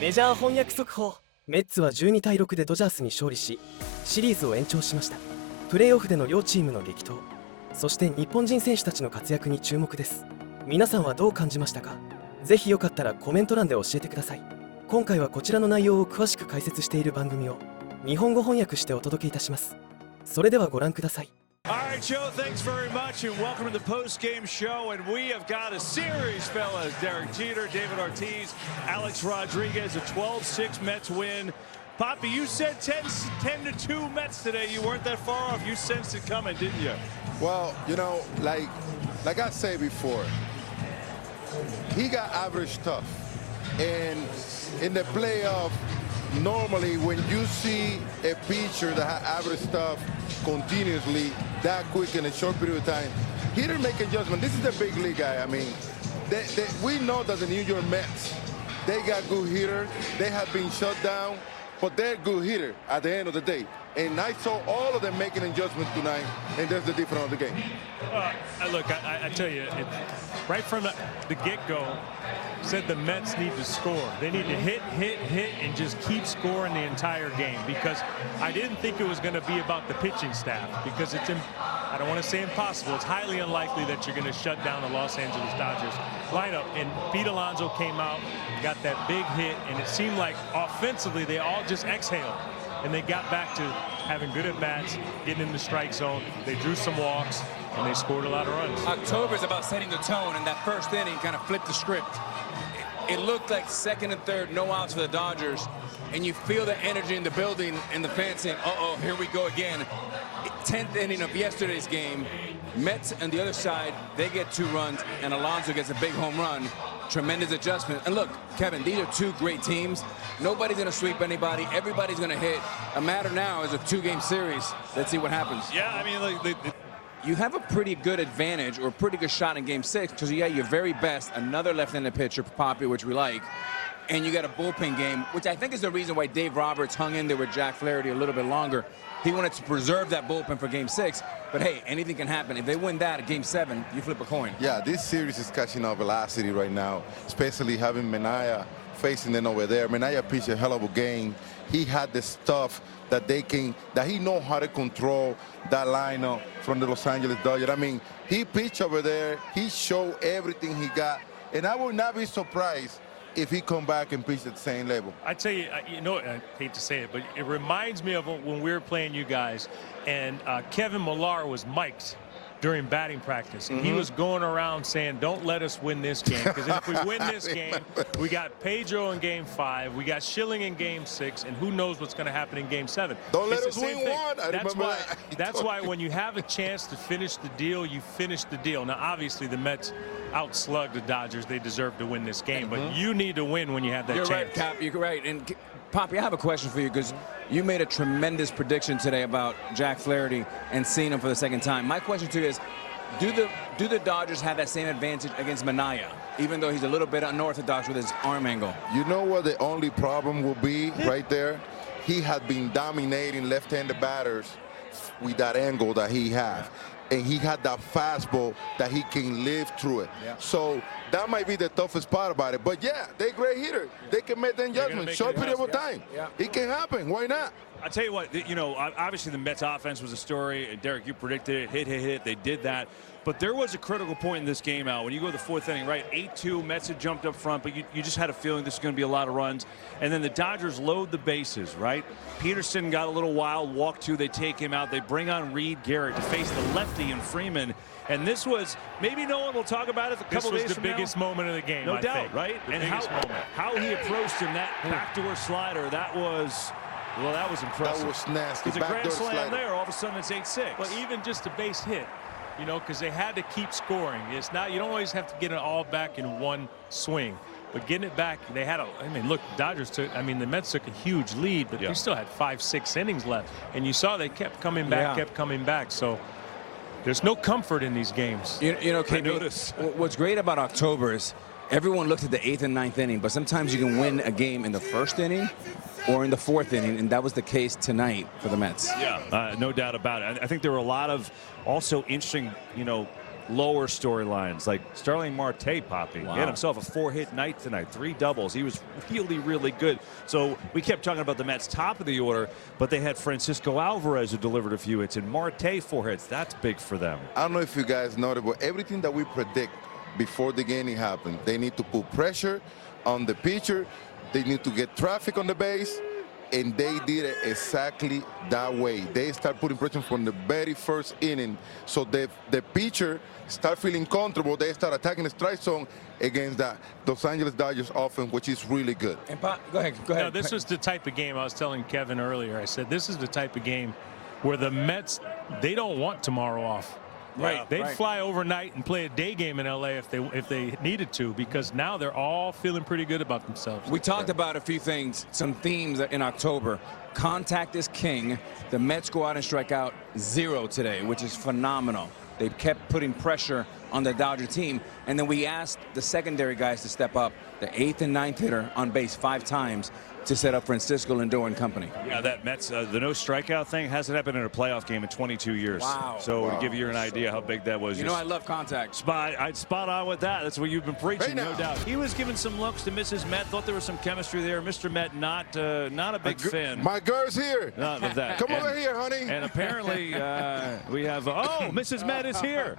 メジャー翻訳速報。メッツは12対6でドジャースに勝利し、シリーズを延長しました。プレーオフでの両チームの激闘、そして日本人選手たちの活躍に注目です。皆さんはどう感じましたか？ぜひよかったらコメント欄で教えてください。今回はこちらの内容を詳しく解説している番組を日本語翻訳してお届けいたします。それではご覧ください。All right, Joe, thanks very much, and welcome to the post-game show. And we have got a series, fellas. Derek Jeter, David Ortiz, Alex Rodriguez, a 12-6 Mets win. Poppy, you said 10-2 Mets today. You weren't that far off. You sensed it coming, didn't you? Well, you know, like I said before, he got average stuff. And in the playoff, normally when you see a pitcher that has average stuff continuously that quick in a short period of time, he didn't make adjustment. This is the big league guy. I mean, we know that the New York Mets, they got good hitters. They have been shut down, but they're good hitters at the end of the day. And I saw all of them making adjustments tonight, and that's the difference of the game. Look, I tell you, right from the get-go, said the Mets need to score. They need to hit, and just keep scoring the entire game, because I didn't think it was going to be about the pitching staff, because I don't want to say impossible. It's highly unlikely that you're going to shut down the Los Angeles Dodgers lineup. And Pete Alonso came out, got that big hit, and it seemed like offensively they all just exhaled. And they got back to having good at-bats, getting in the strike zone. They drew some walks, and they scored a lot of runs. October is about setting the tone, and that first inning kind of flipped the script. It looked like second and third, no outs for the Dodgers, and you feel the energy in the building and the fans saying, uh-oh, here we go again. 10th inning of yesterday's game, Mets on the other side, they get 2 runs, and Alonso gets a big home run. Tremendous adjustment. And look, Kevin, these are 2 great teams. Nobody's going to sweep anybody. Everybody's going to hit. A matter now is a 2-game series. Let's see what happens. Yeah, I mean, like, you have a pretty good advantage or a pretty good shot in Game 6 because you got your very best, another left-handed pitcher, Poppy, which we like, and you got a bullpen game, which I think is the reason why Dave Roberts hung in there with Jack Flaherty a little bit longer. He wanted to preserve that bullpen for Game 6, but hey, anything can happen. If they win that at Game 7, you flip a coin. Yeah, this series is catching up velocity right now, especially having Manaea facing them over there. Manaea pitched a hell of a game. He had the stuff that he know how to control that lineup from the Los Angeles Dodgers. I mean, he pitched over there. He showed everything he got, and I would not be surprised if he come back and pitch at the same level. I tell you, you know, I hate to say it, but it reminds me of when we were playing you guys, and Kevin Millar was mic'd during batting practice, and he was going around saying, don't let us win this game, because if we win this game, we got Pedro in Game 5, we got Schilling in Game 6, and who knows what's going to happen in Game 7. Don't let us win one. That's why when you have a chance to finish the deal, you finish the deal. Now, obviously, the Mets outslugged the Dodgers. They deserve to win this game, but you need to win when you have that chance. You're right, Cap. You're right. And Poppy, I have a question for you, because you made a tremendous prediction today about Jack Flaherty and seeing him for the second time. My question to you is, do the Dodgers have that same advantage against Manaea, even though he's a little bit unorthodox with his arm angle? You know what the only problem will be right there? He had been dominating left-handed batters with that angle that he has. And he had that fastball that he can live through it. Yeah. So that might be the toughest part about it. But yeah, they're great hitters. They can make the adjustment. Short period of time. Yeah. It can happen. Why not? I tell you what, you know, obviously the Mets offense was a story. Derek, you predicted it. Hit. They did that. But there was a critical point in this game, Al. When you go to the 4th inning, right, 8-2, Mets had jumped up front, but you just had a feeling this was going to be a lot of runs. And then the Dodgers load the bases, right? Peterson got a little wild, walk 2, they take him out. They bring on Reed Garrett to face the lefty and Freeman. And this was, maybe no one will talk about it a couple days from now. This was the biggest moment of the game, no doubt, right? And how he approached him, that backdoor slider, that was, well, that was impressive. That was nasty. It's a grand slam there. All of a sudden, it's 8-6. Well, even just a base hit, you know, because they had to keep scoring. It's not, you don't always have to get it all back in one swing. But getting it back, they had I mean, look, the Mets took a huge lead, but they still had 5-6 innings left. And you saw they kept coming back, So there's no comfort in these games. You know, I notice. What's great about October is everyone looks at the 8th and 9th inning, but sometimes you can win a game in the 1st inning or in the 4th inning, and that was the case tonight for the Mets. Yeah, no doubt about it. I think there were a lot of also interesting, you know, lower storylines like Starling Marte popping. Wow. He had himself a 4-hit night tonight, 3 doubles. He was really, really good. So we kept talking about the Mets top of the order, but they had Francisco Alvarez who delivered a few hits and Marte 4 hits. That's big for them. I don't know if you guys know it, but everything that we predict before the game happened, they need to put pressure on the pitcher. They need to get traffic on the base. And they did it exactly that way. They start putting pressure from the very first inning. So the pitcher start feeling comfortable. They start attacking the strike zone against the Los Angeles Dodgers offense, which is really good. And go ahead. No, this was the type of game I was telling Kevin earlier. I said this is the type of game where the Mets, they don't want tomorrow off. Right, They'd right. fly overnight and play a day game in LA if they needed to, because now they're all feeling pretty good about themselves. We talked about a few things, some themes in October. Contact is king. The Mets go out and strike out 0 today, which is phenomenal. They kept putting pressure on the Dodger team. And then we asked the secondary guys to step up. The 8th and 9th hitter on base 5 times to set up Francisco Lindor and company. Yeah, that Mets, the no strikeout thing hasn't happened in a playoff game in 22 years. Wow. So to give you an idea how big that was. You know I love contact. I'd spot on with that. That's what you've been preaching, Hey, no now. doubt. He was giving some looks to Mrs. Met. Thought there was some chemistry there. Mr. Met not a big fan. My girl's here. None of that. Come over here, honey. And apparently we have. Oh, Mrs. Met is here.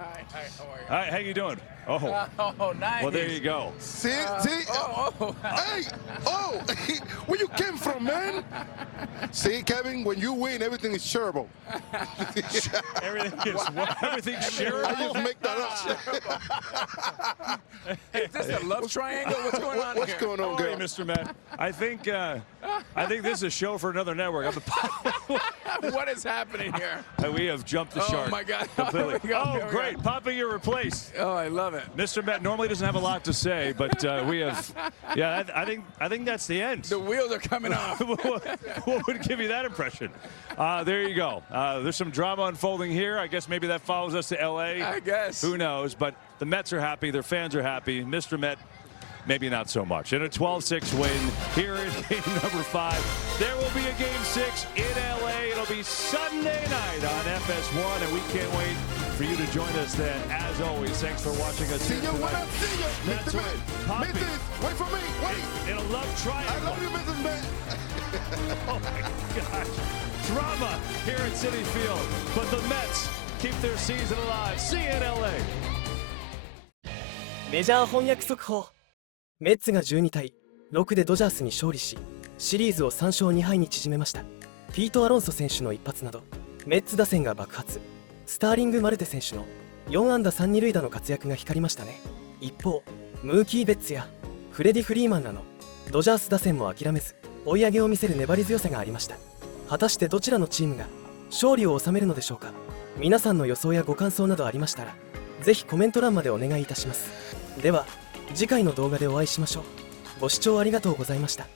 Hi, how you doing? Oh, Oh, nice. well there you go. See? Oh. Hey! Oh! Where you came from, man? See, Kevin, when you win, everything is shareable. Everything's I shareable. just make that up. Is this a love triangle? What's going on What's here? going on, Hey, girl? Mr. Met. I think this is a show for another network. What is happening here? We have jumped the Oh, shark. my God. Completely. Here we go, Oh, here we great. go. Papa, you're replaced. Oh, I love it. Mr. Met normally doesn't have a lot to say, but we have. Yeah, I think that's the end. The wheels are coming off. What would give you that impression? There you go. There's some drama unfolding here. I guess maybe that follows us to L.A. I guess. Who knows? But the Mets are happy. Their fans are happy. Mr. Met, maybe not so much. In a 12-6 win here in game number 5. There will be a game 6 in L.A. It'll be Sunday night on FS1, and we can't wait for you to join us then. As always, thanks for watching us. See you when I see you. That's Mr. right. Met. Poppy. Mrs. Wait for me. Wait. In a love I triangle. love you, Mrs. Met. Oh my gosh. Drama here at Citi Field. But the Mets keep their season alive. See you in LA. メジャー翻訳速報。メッツが12対6でドジャースに勝利し、シリーズを3勝2敗に縮めました。ピート・アロンソ選手の一発など、メッツ打線が爆発。スターリング・マルテ選手の4安打3、2塁打の活躍が光りましたね。一方、ムーキー・ベッツやフレディ・フリーマンらのドジャース打線も諦めず、追い上げを見せる粘り強さがありました。果たしてどちらのチームが勝利を収めるのでしょうか。皆さんの予想やご感想などありましたら、ぜひコメント欄までお願いいたします。では次回の動画でお会いしましょう。ご視聴ありがとうございました。